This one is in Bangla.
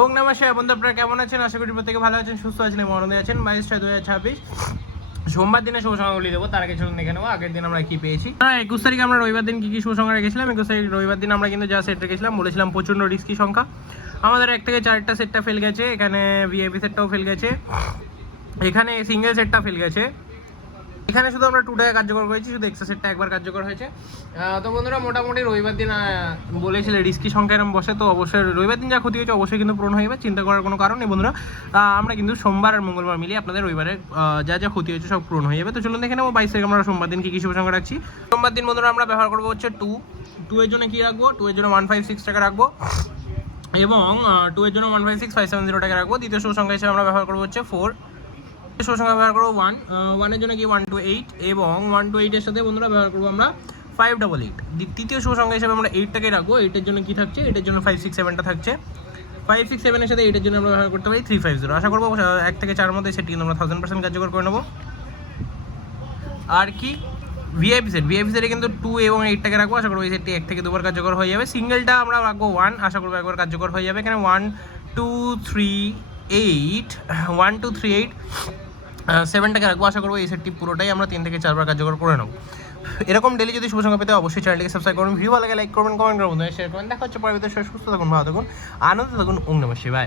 ওং নমঃ শিবায়। বন্ধু আপনারা কেমন আছেন? আশা করি প্রত্যেকে ভালো আছেন, সুস্থ আছেন এবং আনন্দে আছেন। 22/6/2026 সোমবার দিনে শুভ সংখ্যাগুলি দেবো, তার আগে চলুন দেখে নেবো আগের দিন আমরা কি পেয়েছি। 21 তারিখে আমরা রবিবার দিন কি শুভ সংখ্যা রেখেছিলাম। 21 তারিখ রবিবার দিন আমরা কিন্তু যা সেট রেখেছিলাম, বলেছিলাম প্রচণ্ড রিস্কি সংখ্যা। আমাদের 1 থেকে 4টা সেটটা ফেল গেছে, এখানে ভিআইপি সেটটাও ফেল গেছে, এখানে সিঙ্গেল সেটটা ফেল গেছে। এখানে শুধু আমরা 2 টাকা কার্যকর করেছি, শুধু এক্সট্রা সেটটা একবার কার্যকর হয়েছে। তো বন্ধুরা মোটামুটি রবিবার দিন বলেছিলে রিস্কি সংখ্যা এরকম বসে, তো অবশ্যই রবিবার দিন যা ক্ষতি হয়েছে অবশ্যই কিন্তু পূরণ হয়ে যাবে, চিন্তা করার কোনো কারণ নেই বন্ধুরা। আমরা কিন্তু সোমবার আর মঙ্গলবার মিলিয়ে আপনাদের রবিবারে যা যা ক্ষতি হয়েছে সব পূরণ হয়ে যাবে। তো চলুন দেখে নেবো 22 তারিখ আমরা সোমবার দিন কী শুভ সংখ্যা রাখছি। সোমবার দিন বন্ধুরা আমরা ব্যবহার করবো হচ্ছে 2 এর জন্য কী রাখবো, 2 এর জন্য 156 টাকা রাখবো এবং 2 এর জন্য 156,570 টাকা রাখবো। দ্বিতীয় শুভ সংখ্যা হিসেবে আমরা ব্যবহার করবো হচ্ছে 4, শুভ সংখ্যা ব্যবহার করবো 1 এর জন্য কি 128 এবং 128 এর সাথে বন্ধুরা ব্যবহার করবো আমরা 588। তৃতীয় শুভ সংখ্যা হিসেবে আমরা 8টাকে রাখবো। 8 এর জন্য কি থাকছে, 8 এর জন্য 567টা থাকছে। 567 এর সাথে 8 এর জন্য আমরা ব্যবহার করতে পারি 350। আশা করবো 1 থেকে 4 মধ্যে সেটি কিন্তু আমরা 1000% কার্যকর করে নেবো। আর কি ভিআইপি সেটে কিন্তু 2 এবং 8টাকে রাখবো, আশা করবো এই সেটটি 1 থেকে 2বার কার্যকর হয়ে যাবে। সিঙ্গেলটা আমরা রাখবো 1, আশা করবো একবার কার্যকর হয়ে যাবে। এখানে 1 2 3 8 1 2 3 8 7টাকে রাখবো, আশা করবো এই সেটটি পুরোটাই আমরা 3 থেকে 4বার কার্যকর করে নেবো। এরকম ডেলি যদি শুভ সংখ্যা পেতে অবশ্যই চ্যানেলটিকে সাবস্ক্রাইব করুন, ভিডিও ভালো লাগে লাইক করবেন, কমেন্ট করবেন, শেয়ার করবেন। দেখা হচ্ছে পরবর্তী সুস্থ থাকুন, ভালো থাকুন, আনন্দ থাকুন। ওং নমঃ শিবায়।